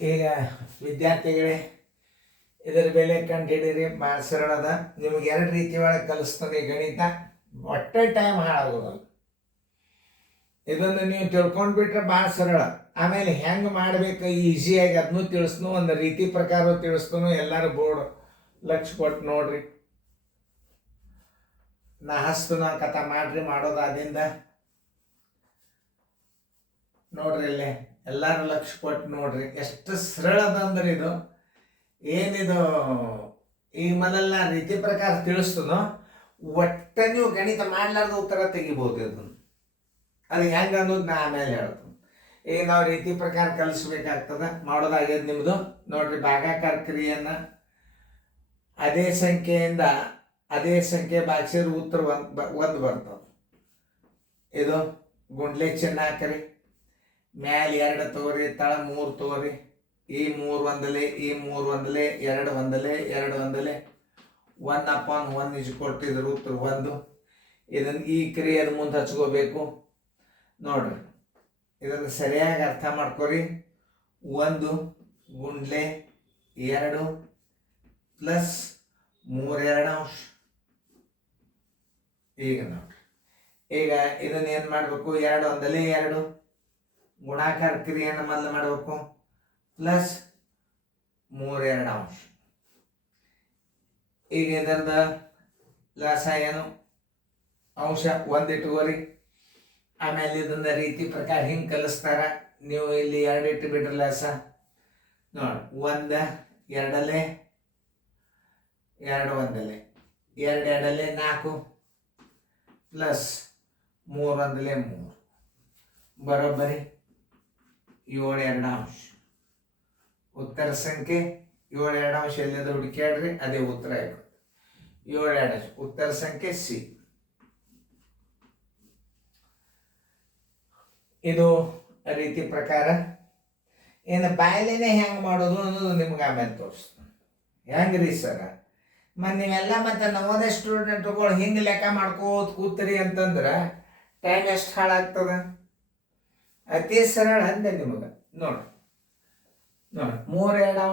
ಈಗ ವಿದ್ಯಾರ್ಥಿಗಳೇ, ಇದರ ಬೆಲೆ ಕಂಡುಹಿಡೀರಿ. ಭಾಳ ಸರಳ ಅದ. ನಿಮ್ಗೆ 2 ರೀತಿ ಒಳಗೆ ಕಲಿಸ್ತಾನೆ ಗಣಿತ. ಒಟ್ಟೆ ಟೈಮ್ ಹಾಳಾಗೋದಲ್ಲ. ಇದನ್ನು ನೀವು ತಿಳ್ಕೊಂಡ್ಬಿಟ್ರೆ ಭಾಳ ಸರಳ. ಆಮೇಲೆ ಹೆಂಗೆ ಮಾಡ್ಬೇಕು ಈಸಿಯಾಗಿ ಅದನ್ನೂ ತಿಳಿಸ್ನು, ಒಂದು ರೀತಿ ಪ್ರಕಾರ ತಿಳಿಸ್ತಾನು. ಎಲ್ಲರೂ ಬೋರ್ಡ್ ಲಕ್ಷ ಕೊಟ್ಟು ನೋಡ್ರಿ. ನಾ ಹಸ್ತನ ಕಥಾ ಮಾಡ್ರಿ, ಮಾಡೋದಾದಿಂದ ನೋಡ್ರಿ. ಇಲ್ಲೇ ಎಲ್ಲರೂ ಲಕ್ಷ ಕೊಟ್ಟು ನೋಡ್ರಿ. ಎಷ್ಟು ಸರಳ ಅದಂದ್ರೆ ಇದು ಏನಿದು. ಈಗ ಮೊದಲ ರೀತಿ ಪ್ರಕಾರ ತಿಳಿಸ್ತನೋ, ಒಟ್ಟ ನೀವು ಗಣಿತ ಮಾಡ್ಲಾರ್ದ ಉತ್ತರ ತೆಗಿಬೋದು. ಇದನ್ನು ಅದು ಹೆಂಗೆ ಅನ್ನೋದು ನಾ ಆಮೇಲೆ ಹೇಳ್ತೀನಿ. ಈಗ ನಾವು ರೀತಿ ಪ್ರಕಾರ ಕಲಿಸ್ಬೇಕಾಗ್ತದ. ಮಾಡೋದಾಗ್ಯದ ನಿಮ್ಮದು ನೋಡ್ರಿ. ಭಾಗಾಕಾರ ಕ್ರಿಯೆಯನ್ನು ಅದೇ ಸಂಖ್ಯೆಯಿಂದ ಅದೇ ಸಂಖ್ಯೆ ಭಾಗಿಸಿದ್ರೆ ಉತ್ತರ ಒಂದು ಬರ್ತದೆ. ಇದು ಗುಂಡ್ಲೆ ಚಿನ್ನ ಹಾಕ್ರಿ. ಮ್ಯಾಲೆ 2 ತಗೋರಿ, ತಳ 3 ತಗೋರಿ. ಈ 3 ಒಂದಲೆ, ಈ 3 ಒಂದಲೆ, 2 ಒಂದಲೆ, 2 ಒಂದಲೆ. 1/1 ಇದ್ರ ಉತ್ತರ 1. ಇದನ್ನು ಈ ಕ್ರಿಯೆದ ಮುಂದೆ ಹಚ್ಕೋಬೇಕು ನೋಡ್ರಿ. ಇದನ್ನು ಸರಿಯಾಗಿ ಅರ್ಥ ಮಾಡ್ಕೊರಿ. 1 ಗುಂಡ್ಲೆ 2 ಪ್ಲಸ್ 3/2. ಈಗ ನೋಡ್ರಿ, ಈಗ ಇದನ್ನ ಏನು ಮಾಡಬೇಕು? 2 ಒಂದಲೇ 2 ಗುಣಾಕಾರ ಕ್ರಿಯೆಯನ್ನು ಮೊದಲು ಮಾಡಬೇಕು. ಪ್ಲಸ್ 3/2. ಈಗ ಇದರದ ಲಾಸ ಏನು? ಅಂಶ 1 ಇಟ್ಕೋರಿ. ಆಮೇಲೆ ಇದನ್ನ ರೀತಿ ಪ್ರಕಾರ ಹಿಂಗೆ ಕಲಿಸ್ತಾರ. ನೀವು ಇಲ್ಲಿ 2 ಇಟ್ಟು ಬಿಟ್ರೆ ಲಾಸ ನೋಡಿ. 1 2 2 ಒಂದಲೆ 2 2 4 ಪ್ಲಸ್ 3 1 3 ಬರೋಬ್ಬರಿ 7/2. ಉತ್ತರ ಸಂಖ್ಯೆ 7/2 ಎಲ್ಲಿದೆ ಹುಡುಕ್ಯಾಡ್ರಿ, ಅದೇ ಉತ್ತರ ಆಗುತ್ತೆ. 7/2 ಉತ್ತರ ಸಂಖ್ಯೆ ಸಿ. ಇದು ರೀತಿ ಪ್ರಕಾರ. ಏನು ಬಾಯಲೇನೆ ಹೆಂಗೆ ಮಾಡೋದು ಅನ್ನೋದು ನಿಮ್ಗೆ ಆಮೇಲೆ ತೋರಿಸ್ತೀನಿ. ಹೆಂಗೆ ರೀ ಸರ? ನೀವೆಲ್ಲ ಮತ್ತೆ ನವೋದಯ ಸ್ಟೂಡೆಂಟ್ಗಳು ಹಿಂಗೆ ಲೆಕ್ಕ ಮಾಡ್ಕೋತ ಕೂತ್ರಿ ಅಂತಂದ್ರೆ ಟೈಮ್ ಎಷ್ಟು ಹಾಳಾಗ್ತದೆ? ಅತಿ ಸರಳ ಅಂದೆ ನಿಮಗೆ. ನೋಡ್ರಿ 3/2.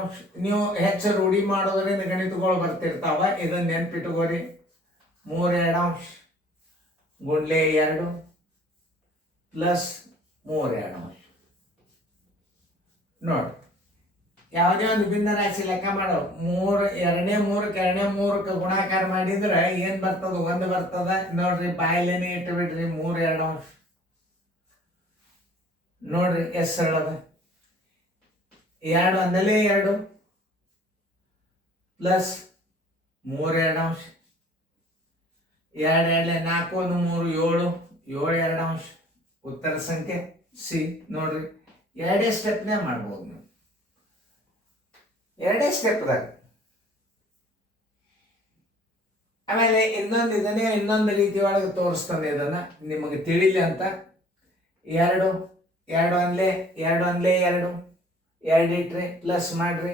ನೀವು ಹೆಚ್ಚು ರೂಢಿ ಮಾಡೋದ್ರಿಂದ ಗಣಿತಗಳು ಬರ್ತಿರ್ತಾವ. ಇದನ್ನ ನೆನ್ಪಿಟ್ಕೋರಿ. 3/2 ಗುಂಡ್ಲೆ 2 ಪ್ಲಸ್ 3/2. ನೋಡ್ರಿ, ಯಾವುದೇ ಒಂದು ಭಿನ್ನ ರಾಶಿ ಲೆಕ್ಕ ಮಾಡೋ 2/3 ಗುಣಾಕಾರ ಮಾಡಿದ್ರೆ ಏನ್ ಬರ್ತದ? 1 ಬರ್ತದ. ನೋಡ್ರಿ, ಬಾಯಲೇನೆ ಇಟ್ಟು ಬಿಡ್ರಿ. 3/2 ನೋಡ್ರಿ ಎಷ್ಟು ಸರಳದ. 2 ಒಂದಲೇ 2 ಪ್ಲಸ್ 3/2. 2 2 4 1 3 7/2. ಉತ್ತರ ಸಂಖ್ಯೆ ಸಿ. ನೋಡ್ರಿ, 2 ಸ್ಟೆಪ್ನೇ ಮಾಡ್ಬೋದು ನೀವು. 2 ಸ್ಟೆಪ್ದಾಗ. ಆಮೇಲೆ ಇದನ್ನೇ ಇನ್ನೊಂದು ರೀತಿ ಒಳಗೆ ತೋರಿಸ್ತಾನೆ. ಇದನ್ನ ನಿಮಗೆ ತಿಳಿಲಿ ಅಂತ. 2 ಒಂದಲೇ 2 ಇಟ್ರಿ ಪ್ಲಸ್ ಮಾಡ್ರಿ.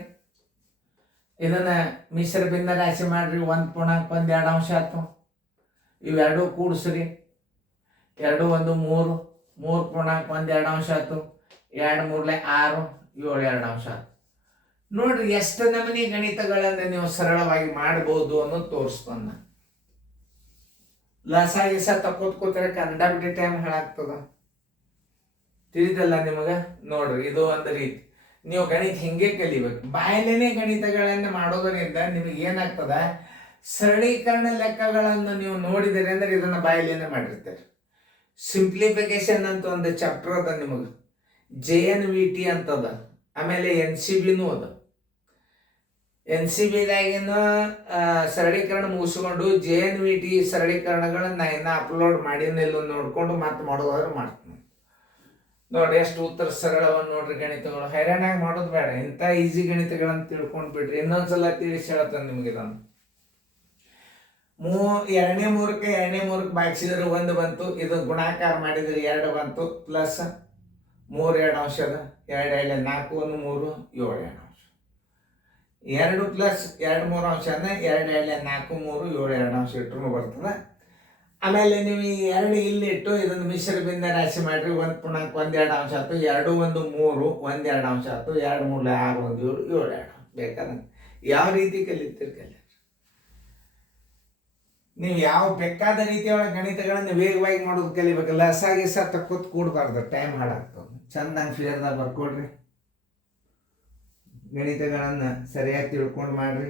ಇದನ್ನ ಮಿಶ್ರ ಭಿನ್ನ ರಾಶಿ ಮಾಡ್ರಿ. 1.1 ಆಯ್ತು. ಇವೆರಡು ಕೂಡಿಸ್ರಿ. 2 1 3 3.1 ಆಯ್ತು. 2 3 6 7/2 ಆಯ್ತು. ನೋಡ್ರಿ, ಎಷ್ಟು ನಮೂನಿ ಗಣಿತಗಳನ್ನು ನೀವು ಸರಳವಾಗಿ ಮಾಡಬಹುದು ಅನ್ನೋದು ತೋರಿಸ್ತಾನ. ಲಸಾಗಿಸ ತಕ್ಕೋತ್ ಕೂತ್ರೆ ಕನ್ನಡ ಬಿಟ್ಟು ಟೈಮ್ ಹಾಳಾಗ್ತದ. ತಿಳಿದಲ್ಲ ನಿಮಗ? ನೋಡ್ರಿ, ಇದು ಒಂದು ರೀತಿ. ನೀವು ಗಣಿತ ಹಿಂಗೆ ಕಲಿಬೇಕು. ಬಾಯಲೇನೆ ಗಣಿತಗಳನ್ನು ಮಾಡೋದರಿಂದ ನಿಮಗೆ ಏನಾಗ್ತದ? ಸರಳೀಕರಣ ಲೆಕ್ಕಗಳನ್ನು ನೀವು ನೋಡಿದರೆ ಅಂದ್ರೆ ಇದನ್ನ ಬಾಯಲೇನೆ ಮಾಡಿರ್ತಾರೆ. ಸಿಂಪ್ಲಿಫಿಕೇಶನ್ ಅಂತ ಒಂದು ಚಾಪ್ಟರ್ ಅದ ನಿಮಗೆ. JNVT ಅಂತದ. ಆಮೇಲೆ NCBನೂ ಅದ. NCBದಾಗಿನ ಸರಳೀಕರಣ ಮುಗಿಸ್ಕೊಂಡು JNVT ಸರಳೀಕರಣಗಳನ್ನ ಇನ್ನ ಅಪ್ಲೋಡ್ ಮಾಡಿನೆಲ್ಲ ನೋಡ್ಕೊಂಡು ಮತ್ತೆ ಮಾಡೋದಾದ್ರೆ ಮಾಡ್ತೀನಿ. ನೋಡ್ರಿ, ಎಷ್ಟು ಉತ್ತರ ಸರಳವನ್ನು ನೋಡ್ರಿ. ಗಣಿತಗಳು ಹೈರಾಣಾಗಿ ಮಾಡೋದು ಬೇಡ. ಇಂಥ ಈಸಿ ಗಣಿತಗಳನ್ನ ತಿಳ್ಕೊಂಡು ಬಿಡ್ರಿ. ಇನ್ನೊಂದ್ಸಲ ತಿಳಿಸಿ ಹೇಳ್ತಾನೆ ನಿಮಗೆ. ನಾನು 2/3 ಭಾಗಿಸಿದ್ರೆ 1 ಬಂತು. ಇದು ಗುಣಾಕಾರ ಮಾಡಿದ್ರೆ 2 ಬಂತು. ಪ್ಲಸ್ 3/2 ಅದ. 2 4 1 3 7/2. 2 ಪ್ಲಸ್ 2 3 2 2 4 3 7/2 ಇಟ್ರು ಬರ್ತದೆ. ಆಮೇಲೆ ನೀವು ಈ 2 ಇಲ್ಲಿಟ್ಟು ಇದನ್ನು ಮಿಶ್ರ ಭಿನ್ನ ರಾಶಿ ಮಾಡಿರಿ. 1 ಪೂರ್ಣಾಂಕ 1 2 ಅಂಶ ಆಯ್ತು, 2 1 3 1 2 ಅಂಶ ಆಯ್ತು, 2 3 6 1 7 7 2 ಬೇಕಾದಂಗೆ ಯಾವ ರೀತಿ ಕಲಿತೀರಿ ಕಲಿ. ನೀವು ಯಾವ ಬೇಕಾದ ರೀತಿಯೊಳಗೆ ಗಣಿತಗಳನ್ನು ವೇಗವಾಗಿ ಮಾಡೋದು ಕಲಿಬೇಕು. ಲಸಾಗಿಸ ತಕ್ಕೋತ್ ಕೂಡಬಾರ್ದು, ಟೈಮ್ ಹಾಳಾಗ್ತದೆ. ಚಂದಂಗೆ ಫಿಯರ್ದಾಗ ಬರ್ಕೊಡ್ರಿ, ಗಣಿತಗಳನ್ನು ಸರಿಯಾಗಿ ತಿಳ್ಕೊಂಡು ಮಾಡ್ರಿ.